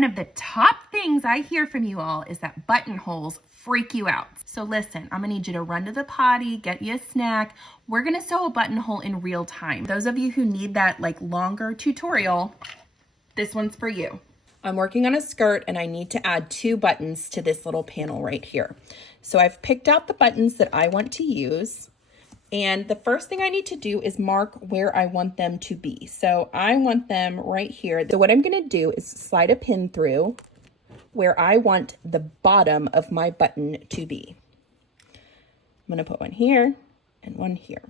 One of the top things I hear from you all is that buttonholes freak you out. So listen, I'm gonna need you to run to the potty, get you a snack. We're gonna sew a buttonhole in real time. Those of you who need that longer tutorial, this one's for you. I'm working on a skirt and I need to add 2 buttons to this little panel right here. So I've picked out the buttons that I want to use. And the first thing I need to do is mark where I want them to be. So I want them right here. So what I'm gonna do is slide a pin through where I want the bottom of my button to be. I'm gonna put one here and one here.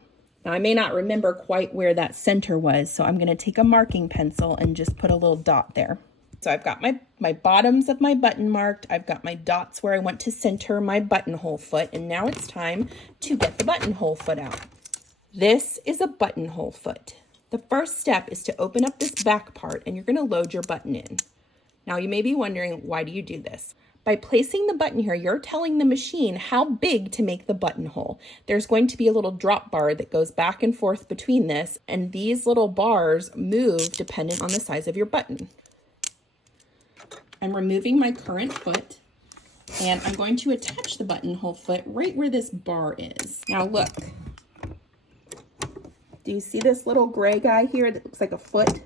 Now I may not remember quite where that center was, so I'm gonna take a marking pencil and just put a little dot there. So I've got my bottoms of my button marked. I've got my dots where I want to center my buttonhole foot. And now it's time to get the buttonhole foot out. This is a buttonhole foot. The first step is to open up this back part and you're gonna load your button in. Now you may be wondering, why do you do this? By placing the button here, you're telling the machine how big to make the buttonhole. There's going to be a little drop bar that goes back and forth between this, and these little bars move dependent on the size of your button. I'm removing my current foot and I'm going to attach the buttonhole foot right where this bar is. Now look, do you see this little gray guy here that looks like a foot?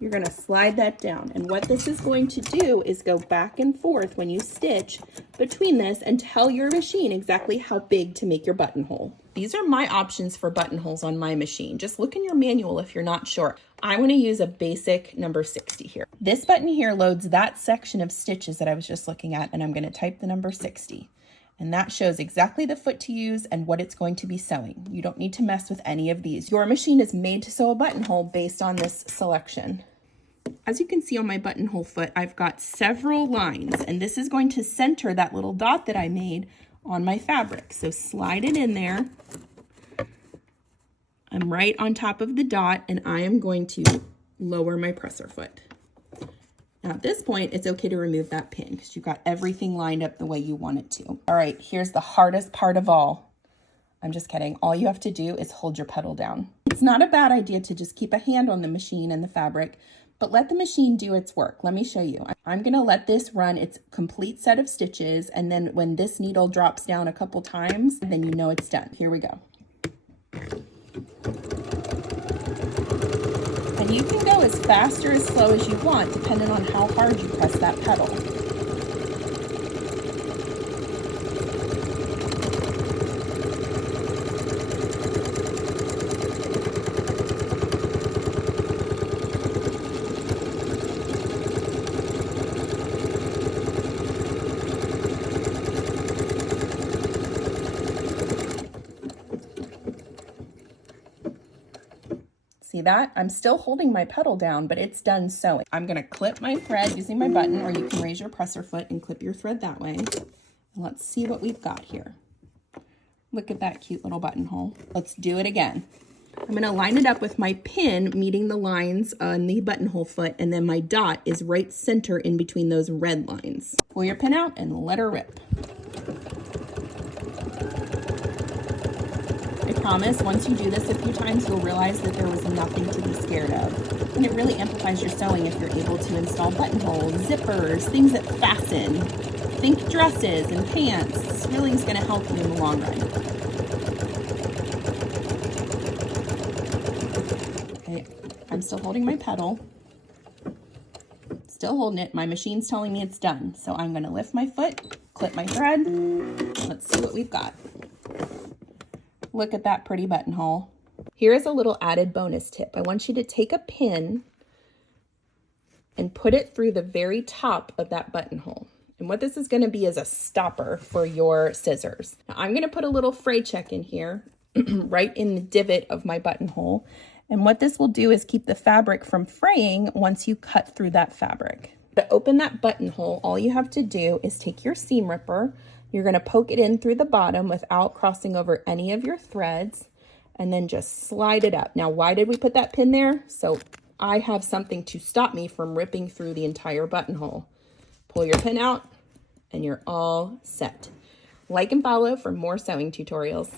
You're gonna slide that down. And what this is going to do is go back and forth when you stitch between this and tell your machine exactly how big to make your buttonhole. These are my options for buttonholes on my machine. Just look in your manual if you're not sure. I want to use a basic number 60 here. This button here loads that section of stitches that I was just looking at, and I'm going to type the number 60. And that shows exactly the foot to use and what it's going to be sewing. You don't need to mess with any of these. Your machine is made to sew a buttonhole based on this selection. As you can see on my buttonhole foot, I've got several lines, and this is going to center that little dot that I made on my fabric. So slide it in there. I'm right on top of the dot, and I am going to lower my presser foot. Now at this point, it's okay to remove that pin because you've got everything lined up the way you want it to. All right, here's the hardest part of all. I'm just kidding. All you have to do is hold your pedal down. It's not a bad idea to just keep a hand on the machine and the fabric, but let the machine do its work. Let me show you. I'm gonna let this run its complete set of stitches, and then when this needle drops down a couple times, then you know it's done. Here we go. And you can go as fast or as slow as you want, depending on how hard you press that pedal. See that? I'm still holding my pedal down, but it's done sewing. I'm gonna clip my thread using my button, or you can raise your presser foot and clip your thread that way. And let's see what we've got here. Look at that cute little buttonhole. Let's do it again. I'm gonna line it up with my pin meeting the lines on the buttonhole foot, and then my dot is right center in between those red lines. Pull your pin out and let her rip. I promise once you do this a few times, you'll realize that there was nothing to be scared of. And it really amplifies your sewing if you're able to install buttonholes, zippers, things that fasten. Think dresses and pants. This really is gonna help you in the long run. Okay, I'm still holding my pedal. Still holding it. My machine's telling me it's done. So I'm gonna lift my foot, clip my thread. Let's see what we've got. Look at that pretty buttonhole. Here is a little added bonus tip. I want you to take a pin and put it through the very top of that buttonhole. And what this is going to be is a stopper for your scissors. Now I'm going to put a little fray check in here, right in the divot of my buttonhole. And what this will do is keep the fabric from fraying once you cut through that fabric. To open that buttonhole, all you have to do is take your seam ripper. You're going to poke it in through the bottom without crossing over any of your threads, and then just slide it up. Now, why did we put that pin there? So I have something to stop me from ripping through the entire buttonhole. Pull your pin out and you're all set. Like and follow for more sewing tutorials.